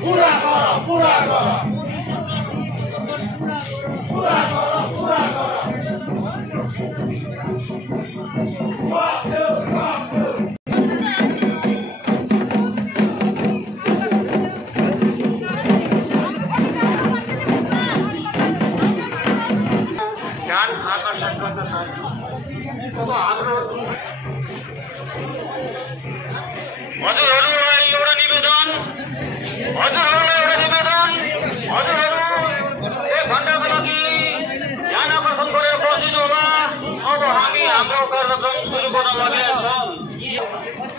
ध्यान आकर्षण गर्न चाहन्छु। अब हाम्रो हजुरहरूलाई एउटा निवेदन, हजुरहरू 1 घण्टाको लागि ध्यान आकर्षण गरेर बसिनु होला। अब हामी हाम्रो कार्यक्रम सुरु गर्न लागेका छौँ।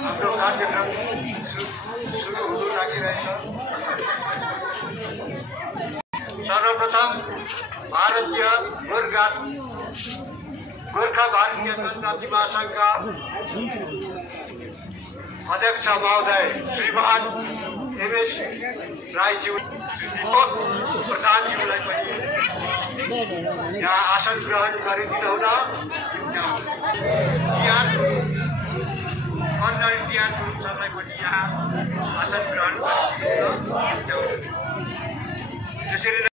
हाम्रो कार्यक्रम सुरु हुन लागिरहेछ। सर्वप्रथम भारतीय गोर्खा भारतीय जनजाति महासंघका अध्यक्ष महोदय श्रीमान एमएस राईज्यू, दीपक प्रधानज्यूलाई पनि यहाँ आसन ग्रहण गरिदिनुहुन। कर्नल टिआर गुरुङ सरलाई पनि यहाँ आसन ग्रहण गरिदिनुहुन। त्यसरी नै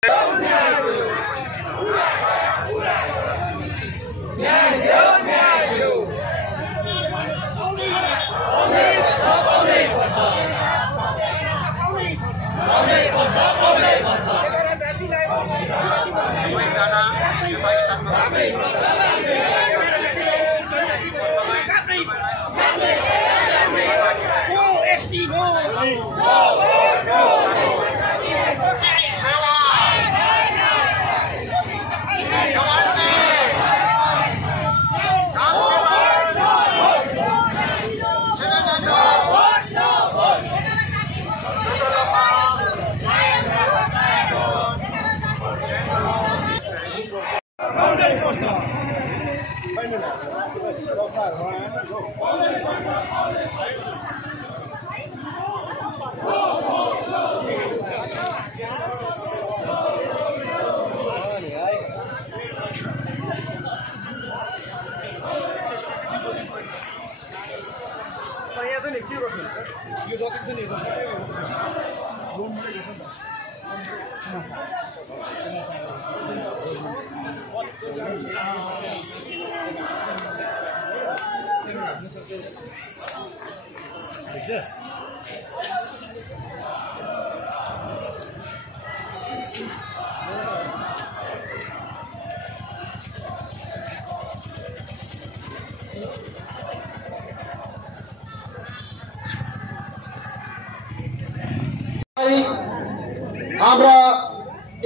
हाम्रा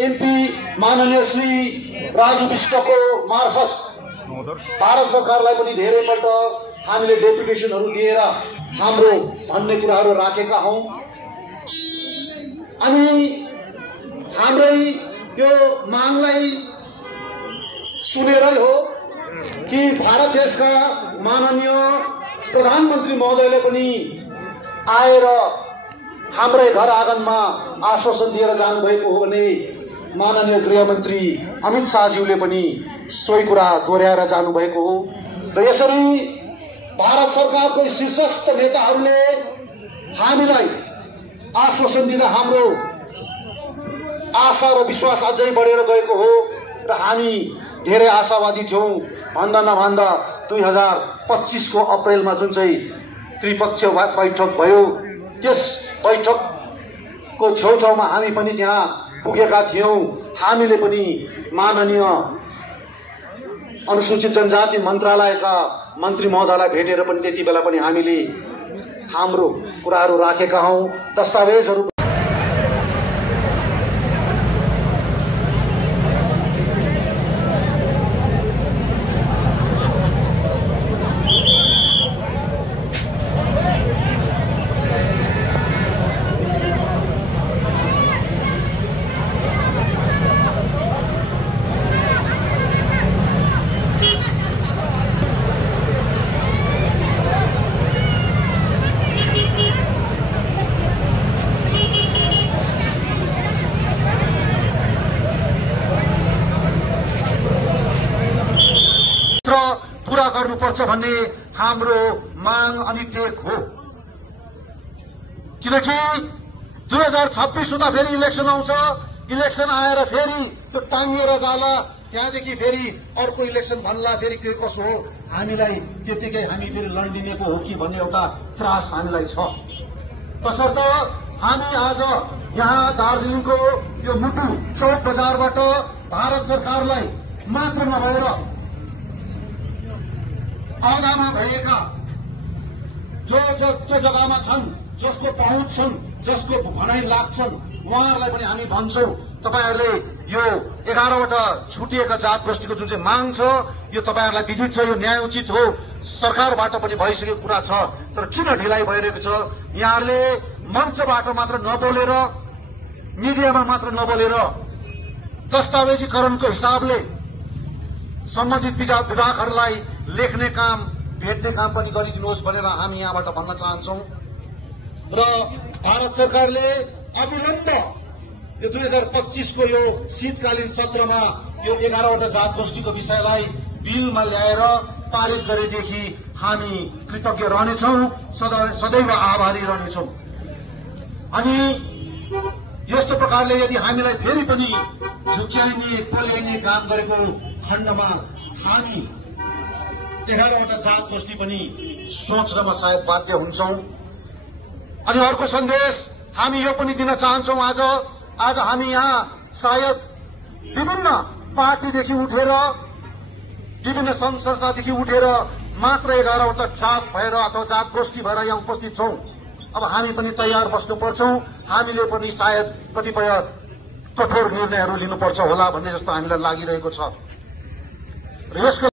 एमपी माननीय श्री राजु विष्टको मार्फत भारत सरकारलाई पनि धेरैपल्ट हामीले डेपुटेसनहरू दिएर हाम्रो भन्ने कुराहरू राखेका हौं। अनि हाम्रै यो मागलाई सुनेरै हो कि भारत देशका माननीय प्रधानमन्त्री महोदयले पनि आएर हाम्रै घर आँगनमा आश्वासन दिएर जानुभएको हो भने माननीय गृहमन्त्री अमित शाहज्यूले पनि सोही कुरा दोहोर्याएर जानुभएको हो। र यसरी भारत सरकारको शीर्षस्थ नेताहरूले हामीलाई आश्वासन दिँदा हाम्रो आशा र विश्वास अझै बढेर गएको हो र हामी धेरै आशावादी थियौं। भन्दा नभन्दा 2025 को अप्रेलमा जुन चाहिँ त्रिपक्षीय बैठक भयो, त्यस बैठकको छेउछाउमा हामी पनि त्यहाँ पुगेका थियौं। हामीले पनि माननीय अनुसूचित जनजाति मन्त्रालयका मन्त्री महोदयलाई भेटेर पनि त्यति बेला पनि हामीले हाम्रो कुराहरू राखेका हौं। दस्तावेजहरू गर्नुपर्छ भन्ने हाम्रो माग अनि टेक हो। किनकि 2026 हुँदा फेरि इलेक्सन आउँछ, इलेक्सन आएर फेरि त्यो टाङ्गिएर जाला, त्यहाँदेखि फेरि अर्को इलेक्सन भन्ला, फेरि के कसो हो, हामीलाई त्यतिकै हामी फेरि लन्डिनेको हो कि भन्ने एउटा त्रास हामीलाई छ। तसर्थ हामी आज यहाँ दार्जिलिङको यो मुटु चौक बजारबाट भारत सरकारलाई मात्र नभएर औदामा भएका जो जग्गामा छन्, जसको पहुँच छन्, जसको भनाइ लाग्छन्, उहाँहरूलाई पनि हामी भन्छौं तपाईहरूले यो 11वटा छुटिएका जात गोष्ठीको जुन चाहिँ माग छ, यो तपाईहरूलाई विदित छ, यो न्याय उचित हो, सरकारबाट पनि भइसकेको कुरा छ। तर किन ढिलाइ भइरहेको छ? यहाँहरूले मञ्चबाट मात्र नबोलेर, मिडियामा मात्र नबोलेर दस्तावेजीकरणको हिसाबले सम्बन्धित विभागहरूलाई लेख्ने काम, भेट्ने काम पनि गरिदिनुहोस् भनेर हामी यहाँबाट भन्न चाहन्छौं। र भारत सरकारले अविलम्ब यो 2025 को यो शीतकालीन सत्रमा यो 11वटा जात गोष्ठीको विषयलाई बिलमा ल्याएर पारित गरेदेखि हामी कृतज्ञ रहनेछौं, सदैव आभारी रहनेछौं। अनि यस्तो प्रकारले यदि हामीलाई फेरि पनि झुक्याइने, पोल्याइने काम गरेको खण्डमा हामी 11वटा जात गोष्ठी पनि सोच्नमा सायद बाध्य हुन्छौं। अनि अर्को सन्देश हामी यो पनि दिन चाहन्छौं, आज हामी यहाँ सायद विभिन्न पार्टीदेखि उठेर, विभिन्न संघ संस्थादेखि उठेर मात्र 11वटा जात भएर अथवा जात गोष्ठी भएर यहाँ उपस्थित छौं। अब हामी पनि तयार बस्नुपर्छौं, हामीले पनि सायद कतिपय कठोर निर्णयहरू लिनुपर्छ होला भन्ने जस्तो हामीलाई लागिरहेको छ। र यसको